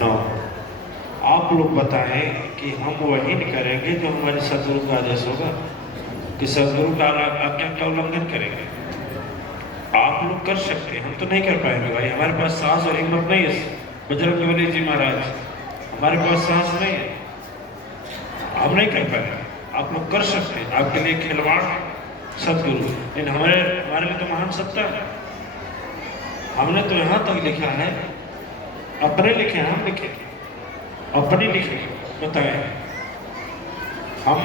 नौ। आप लोग बताएं कि हम वही नहीं करेंगे जो हमारे सदगुरु का आदेश होगा, कि सदगुरु का आज्ञा का उल्लंघन करेंगे। आप लोग कर सकते हैं, हम तो नहीं कर पाएंगे भाई, हमारे पास साहस और हिम्मत नहीं है। बजरंगबली जी महाराज, हमारे पास साहस नहीं है, हम नहीं कर पाएंगे। आप लोग कर सकते हैं, आपके लिए खिलवाड़ सदगुरु, लेकिन हमारे हमारे लिए तो महान सत्ता है। हमने तो यहाँ तक लिखा है, अपने लिखे, हम लिखे, अपने लिखे, बताएं, हम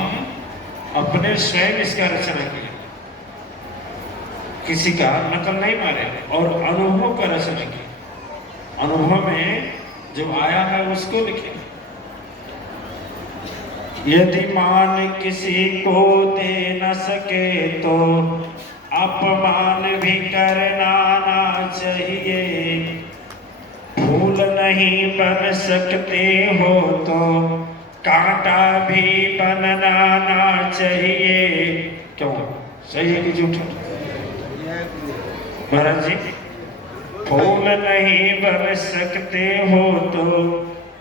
अपने स्वयं इसका रचना किया, किसी का नकल नहीं मारे, और अनुभव का रचना किया। अनुभव में जो आया है उसको लिखे। यदि मान किसी को दे न सके तो अपमान भी करना ना चाहिए। फूल नहीं बन सकते हो तो कांटा भी बनना ना चाहिए। क्यों, सही है कि झूठा महाराज जी? फूल नहीं बन सकते हो तो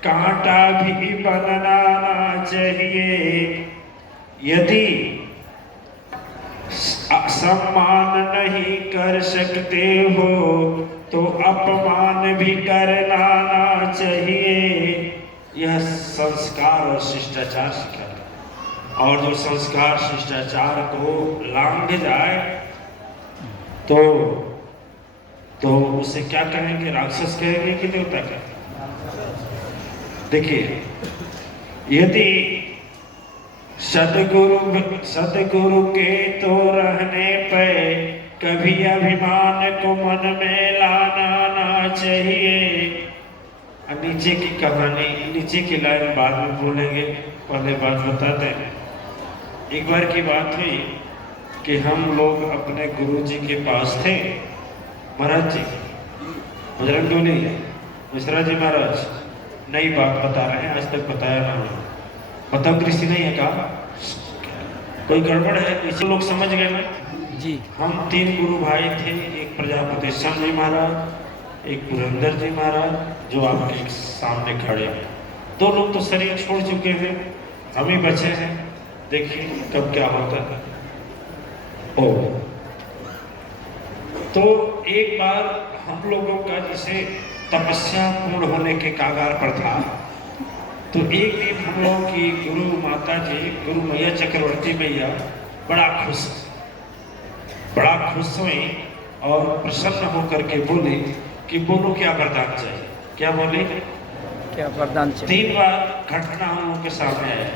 कांटा भी बनना ना चाहिए। यदि सम्मान नहीं कर सकते हो तो अपमान भी करना ना चाहिए। यह संस्कार और शिष्टाचार सिखाता है, और जो संस्कार शिष्टाचार को लांघ जाए तो उसे क्या कहेंगे? राक्षस कहेंगे कि देवता कहेंगे? देखिए, यदि सदगुरु के तो रहने पे कभी अभिमान को मन में लाना ना चाहिए। नीचे की कहानी, नीचे की लाइन बाद में बोलेंगे, पहले बात बताते हैं। एक बार की बात हुई कि हम लोग अपने गुरु जी के पास थे। महाराज जी, बजरंगबली मिश्रा जी महाराज नई बात बता रहे हैं, आज तक बताया ना हो। पतम दृष्टि नहीं है, कहा कोई गड़बड़ है, इसे लोग समझ गए ना जी। हम तीन गुरु भाई थे, एक प्रजापति स्वामी जी महाराज, एक पुरंदर जी महाराज, जो आपके सामने खड़े हैं। दो लोग तो शरीर छोड़ चुके हैं, हम ही बचे हैं। देखिए कब क्या होता है। ओ तो एक बार हम लोगों का जैसे तपस्या पूर्ण होने के कागार पर था, तो एक दिन हम लोगों की गुरु माता जी, गुरु मैया चक्रवर्ती मैया बड़ा खुश हुई और प्रसन्न होकर के बोले कि बोलो क्या वरदान चाहिए। क्या बोले? क्या वरदान चाहिए? 3 बार घटना हम लोगों के सामने आया।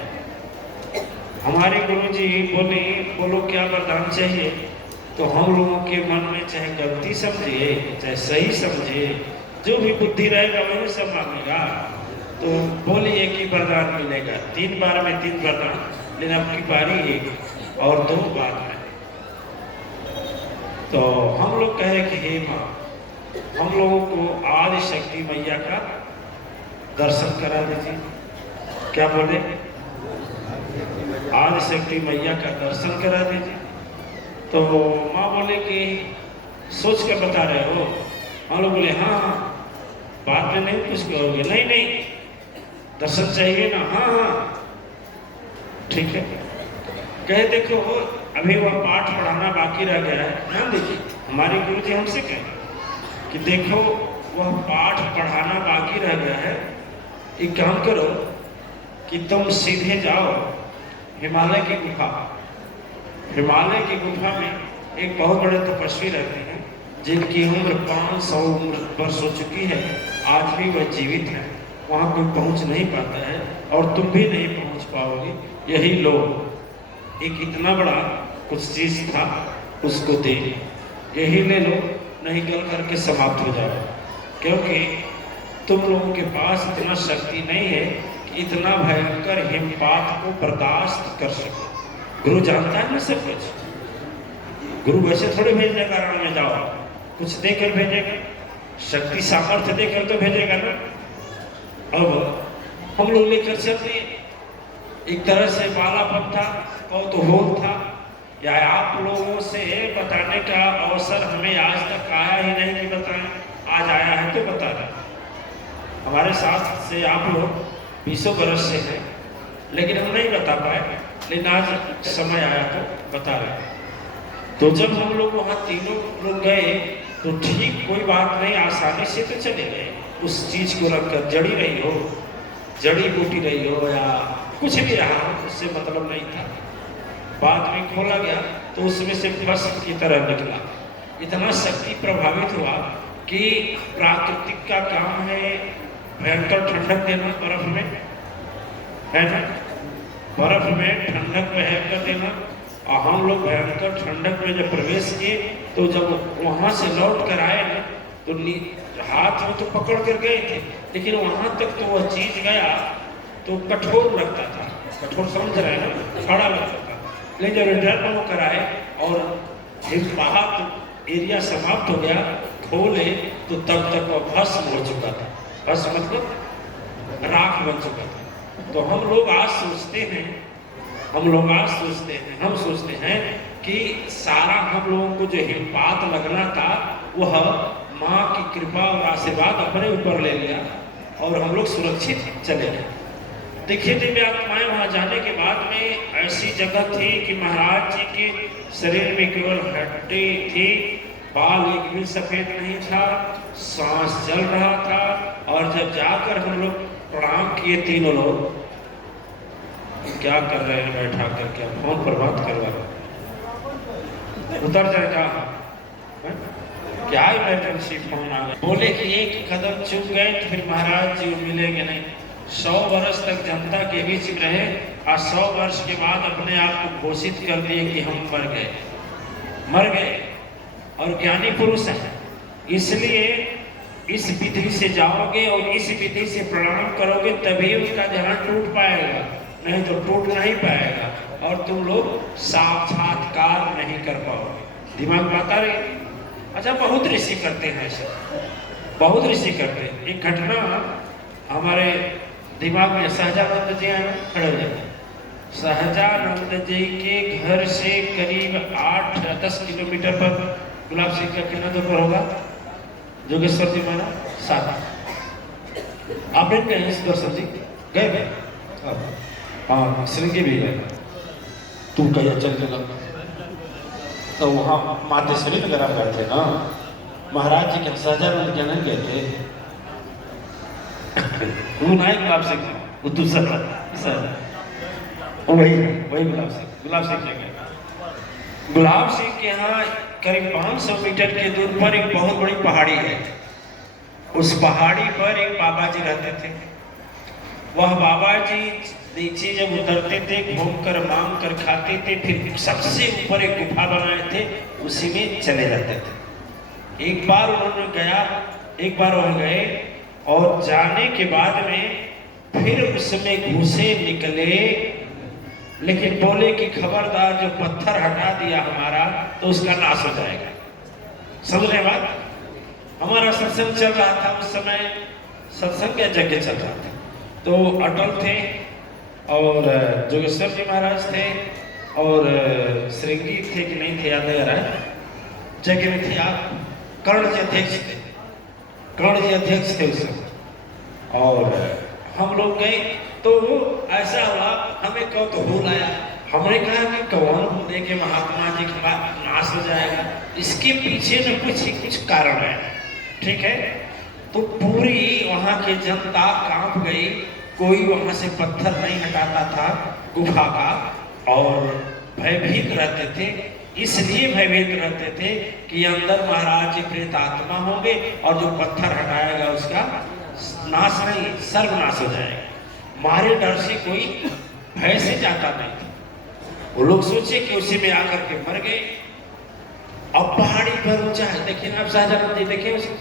हमारे गुरु जी बोले बोलो क्या वरदान चाहिए, तो हम लोगों के मन में चाहे गलती समझिए चाहे सही समझिए, जो भी बुद्धि रहेगा वही सब मांगेगा। तो बोलिए कि वरदान मिलेगा। 3 बार में 3 वरदान, लेकिन अब की बारी 1 और 2 बार में। तो हम लोग कहे कि हे माँ, हम लोगों को आदि शक्ति मैया का दर्शन करा दीजिए। क्या बोले? आदि शक्ति मैया का दर्शन करा दीजिए। तो माँ बोले कि सोच कर बता रहे हो? हम लोग बोले हाँ हाँ, बाद में नहीं कुछ कहोगे? नहीं, दर्शन चाहिए ना? हाँ हाँ, ठीक है। कहे देखो अभी वह पाठ पढ़ाना बाकी रह गया है। ध्यान देखिए, हमारे गुरु जी हमसे कहे कि देखो वह पाठ पढ़ाना बाकी रह गया है, एक काम करो कि तुम सीधे जाओ हिमालय की गुफा। हिमालय की गुफा में एक बहुत बड़े तपस्वी रहते हैं, जिनकी उम्र 500 वर्ष हो चुकी है, आज भी वह जीवित है। वहाँ कोई पहुँच नहीं पाता है और तुम भी नहीं पहुँच पाओगे। यही लो, एक इतना बड़ा कुछ चीज था, उसको दे, यही ले लो, नहीं गल करके समाप्त हो जाओ। क्योंकि तुम लोगों के पास इतना शक्ति नहीं है कि इतना भयंकर हिमपात को बर्दाश्त कर सको। गुरु जानता है ना सब कुछ। गुरु वैसे थोड़े भेजने का रण में जाओ, कुछ देकर भेजेगा, शक्ति सामर्थ्य देकर तो भेजेगा ना। अब हम लोग लेकर चलते, एक तरह से बालापन था, कौतूहल था, या आप लोगों से बताने का अवसर हमें आज तक आया ही नहीं कि बताएं। आज आया है तो बता रहे। हमारे साथ से आप लोग 20 बरस से हैं, लेकिन हम नहीं बता पाए, लेकिन आज समय आया तो बता रहे हैं। तो जब हम लोग वहाँ तीनों लोग गए तो ठीक कोई बात नहीं, आसानी से तो चले गए। उस चीज़ को रखकर जड़ी रही हो, जड़ी बूटी रही हो या कुछ भी रहा हो, उससे मतलब नहीं था। बाद में खोला गया तो उसमें से भस्म की तरह निकला। इतना शक्ति प्रभावित हुआ कि प्राकृतिक का काम है भयंकर ठंडक देना बर्फ में, है ना, बर्फ में ठंडक भयंकर देना। और हम लोग भयंकर ठंडक में जब प्रवेश किए तो जब वहाँ से लौट कर आए ना तो हाथ में तो पकड़ कर गए थे, लेकिन वहाँ तक तो वह चीज गया तो कठोर लगता था, कठोर समझ रहे हैं ना, खड़ा लगता था। लेकिन जब रिटर्न होकर आए और हिमपात एरिया समाप्त हो गया, खोले तो तब तक वह भस्म हो चुका था। भस्म मतलब राख बन चुका था। तो हम लोग आज सोचते हैं, हम सोचते हैं कि सारा हम लोगों को जो हिमपात लगना था वह माँ की कृपा और आशीर्वाद अपने ऊपर ले लिया और हम लोग सुरक्षित चले गए। देखिए दिव्य आत्माएं वहाँ जाने के बाद में ऐसी जगह थी कि महाराज जी के शरीर में केवल हड्डी थी, बाल एक भी सफेद नहीं था, सांस चल रहा था। और जब जाकर हम लोग प्रणाम किए तीनों लोग, क्या कर रहे हैं बैठा करके, फोन पर बात करवा रहे, उतर जाएगा क्या इमरजेंसी फोन आ गया। बोले कि एक कदम चुक गए तो फिर महाराज जी मिलेंगे नहीं। 100 वर्ष तक जनता के बीच में रहे और 100 वर्ष के बाद अपने आप को घोषित कर दिए कि हम मर गए और ज्ञानी पुरुष हैं। इसलिए इस विधि से जाओगे और इस विधि से प्रणाम करोगे तभी उनका ध्यान टूट पाएगा, नहीं तो टूट नहीं पाएगा और तुम लोग साक्षात्कार नहीं कर पाओगे। दिमाग में आता रहे। अच्छा, बहुत ऋषि करते हैं ऐसे, बहुत ऋषि करते हैं। एक घटना हमारे दिमाग में, सहजानंद जी आए, खड़े हो जाते। सहजानंद जी के घर से करीब 8-10 किलोमीटर पर गुलाब सिंह का कितना दूर पर होगा, जोगेश्वर जी महाराज 7। आप गए दर्शन जी गए? हाँ, श्रृंगी भी गए। तू कहीं चल चला तो वहाँ मातेश्वरी नगर आप गए थे ना, महाराज जी के सहजानंद क्या नहीं गए थे? वो नहीं गुलाब सिंह, वो दूसरा वही गुलाब सिंह के गए। गुलाब सिंह के यहाँ करीब 500 मीटर के दूर पर एक बहुत बड़ी पहाड़ी है। उस पहाड़ी पर एक बाबा जी रहते थे। वह बाबा जी नीचे जब उतरते थे, घूमकर मांग कर खाते थे, फिर सबसे ऊपर एक गुफा बनाए थे, उसी में चले जाते थे। एक बार वहां गए और जाने के बाद में फिर उसमें घुसे निकले, लेकिन बोले कि खबरदार जो पत्थर हटा दिया हमारा तो उसका नाश हो जाएगा। समझ रहे बात? हमारा सत्संग चल रहा था उस समय, सत्संग या यज्ञ चल रहा था, तो अटल थे और जोगेश्वर जी महाराज थे और श्रृंगी थे कि नहीं थे याद नहीं आ रहा है, जगह में थे आप, कर्ण जी अध्यक्ष थे, उस समय। और हम लोग गए तो ऐसा हुआ, हमें कौतूहल आया। हमने कहा कि कौन बोले कि महात्मा जी के बाद नाश हो जाएगा, इसके पीछे में कुछ कारण है, ठीक है। तो पूरी वहाँ की जनता कांप गई, कोई वहाँ से पत्थर नहीं हटाता था गुफा का, और भयभीत रहते थे। इसलिए भयभीत रहते थे कि अंदर महाराज जी प्रेत आत्मा होंगे और जो पत्थर हटाएगा उसका नाश नहीं, सर्वनाश हो जाएगा। मारे डर से कोई भय से जाता नहीं था। वो लोग सोचे कि उसी में आकर के मर गए। अब पहाड़ी पर ऊंचा है, देखिए आप शाहजहां जी देखिए उसे,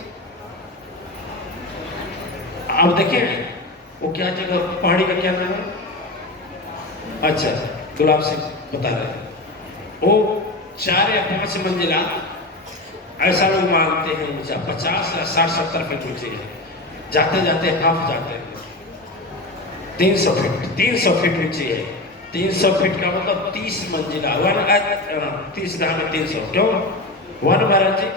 आप देखिए वो क्या जगह, पहाड़ी का क्या नाम है? अच्छा, गुलाब सिंह बता रहे हैं। वो 4 या 5 मंजिला ऐसा लोग मानते हैं ऊंचा, 50 या 60-70 फीट ऊंचे है। जाते जाते हाफ जाते हैं 300 फीट ऊंची है। 300 फीट का मतलब 30 मंजिला, 30 में 300 क्यों? 1 महाराज जी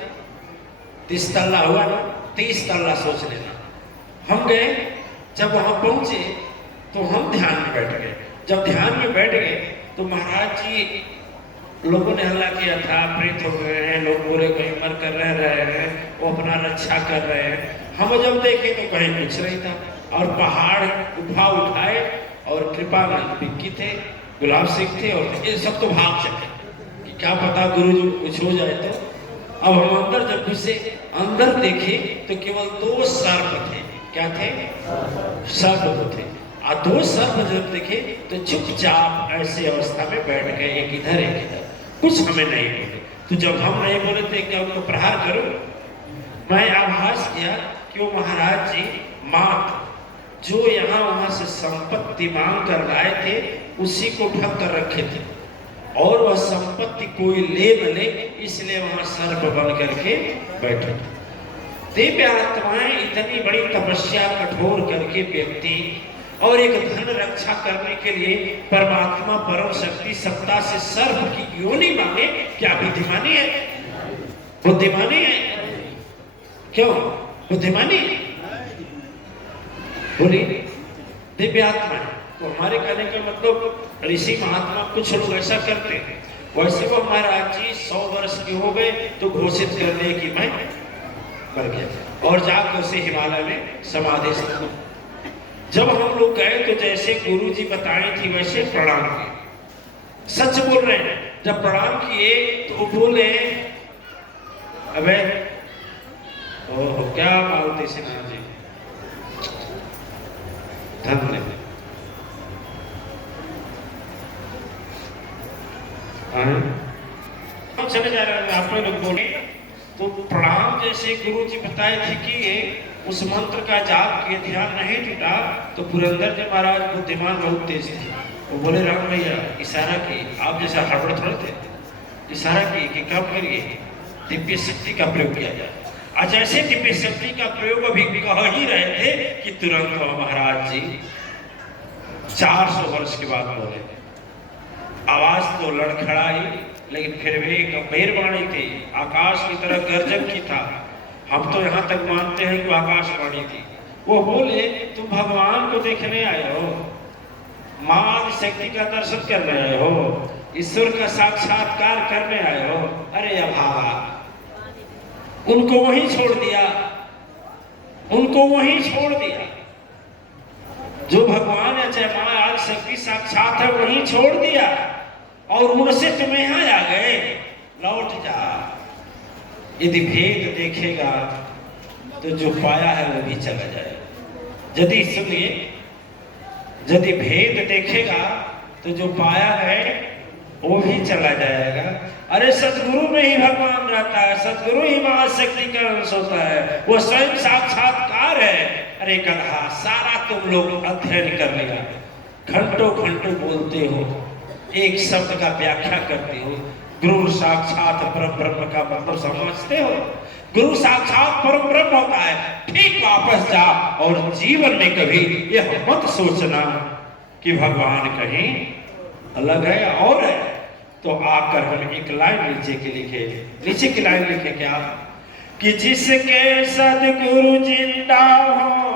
30 तल्ला हुआ ना, 30 तल्ला सोच लेना। हम गए, जब वहां पहुंचे तो हम ध्यान में बैठ गए। जब ध्यान में बैठ गए तो महाराज जी, लोगों ने हल्ला किया था, प्रेत हो गए हैं, लोग बोले कहीं मर कर रह रहे हैं, वो अपना रक्षा कर रहे हैं। हम जब देखे तो कहीं कुछ नहीं था, और पहाड़ उठाए, और कृपानंद बिक्की थे, गुलाब सिंह थे, और ये सब तो भाग चले कि क्या पता गुरु जी कुछ हो जाए तो। अब हम अंदर जब घुसे, अंदर देखे तो केवल 2 सर्प थे। क्या थे? सर्प थे। और 2 सर्प जब देखे तो चुपचाप ऐसी अवस्था में बैठ गए, एक इधर एक इधर, कुछ हमें नहीं बोले। तो जब हम नहीं बोले थे क्या उनको प्रहार करो, मैं आभास किया कि वो महाराज जी मात जो यहाँ वहां से संपत्ति मांग कर लाए थे उसी को ढक कर रखे थे, और वह संपत्ति कोई ले न ले, इसलिए वहां सर्प बन करके बैठे थे। दिव्य आत्माएं इतनी बड़ी तपस्या कठोर करके व्यक्ति और एक धन रक्षा करने के लिए परमात्मा परम शक्ति सत्ता से सर्प की योनि मांगे, क्या बुद्धिमानी है? बुद्धिमानी है? क्यों बुद्धिमानी? बोली दिव्य आत्मा है। तो हमारे कहने का मतलब ऋषि महात्मा कुछ लोग ऐसा करते हैं। वैसे वो महाराज जी 100 वर्ष के हो गए तो घोषित कर दिए कि मैं मर गया, और जाकर उसे हिमालय में समाधि से। जब हम लोग गए तो जैसे गुरु जी बताए थी वैसे प्रणाम किए। सच बोल रहे हैं, जब प्रणाम किए तो बोले, अबे ओह क्या मालती सिन्हा जी, धन्यवाद। हम चले जा रहे हैं, आप लोग बोले तो प्रणाम जैसे गुरु जी बताए थे कि उस मंत्र का जाप के ध्यान नहीं टूटा, तो पुरंदर जी महाराज बुद्धिमान बहुत तेज थे। वो बोले राम भैया इशारा की, आप जैसा हड़बड़ थोड़े थे, इशारा की कि कब करिए दिव्य शक्ति का प्रयोग किया जाए। आज ऐसे दिव्य शक्ति का प्रयोग अभी कह ही रहे थे कि तुरंत महाराज जी 400 वर्ष के बाद बोले। आवाज तो लड़खड़ाई, लेकिन फिर भी गंभीर वाणी थी, आकाश की तरह गर्जन की था। हम तो यहाँ तक मानते हैं कि आकाशवाणी थी। वो बोले तुम भगवान को देखने आए हो, मां शक्ति का दर्शन करने आए हो, ईश्वर का साक्षात्कार करने आए हो। अरे अभागा, उनको वहीं छोड़ दिया, उनको वहीं छोड़ दिया। जो भगवान है चाहे मां आदि शक्ति साक्षात है वहीं छोड़ दिया, और उनसे तुम यहाँ आ गए। लौट जा। यदि भेद देखेगा तो जो पाया है वो भी चला जाएगा। यदि सुनिए, यदि भेद देखेगा तो जो पाया है वो भी चला जाएगा। अरे सदगुरु में ही भगवान रहता है, सदगुरु ही महाशक्ति का अंश होता है, वो स्वयं साक्षात्कार है। अरे गधा, सारा तुम लोग अध्ययन कर लिया, घंटों घंटों बोलते हो, एक शब्द का व्याख्या करते हो, गुरु साक्षात परम ब्रह्म का मतलब समझते हो? गुरु साक्षात परम ब्रह्म होता है। ठीक वापस जा, और जीवन में कभी यह मत सोचना कि भगवान कहीं अलग है और है। तो आकर हम एक लाइन नीचे की लिखे, नीचे की लाइन लिखे क्या कि जिसके सदगुरु जिंदा हो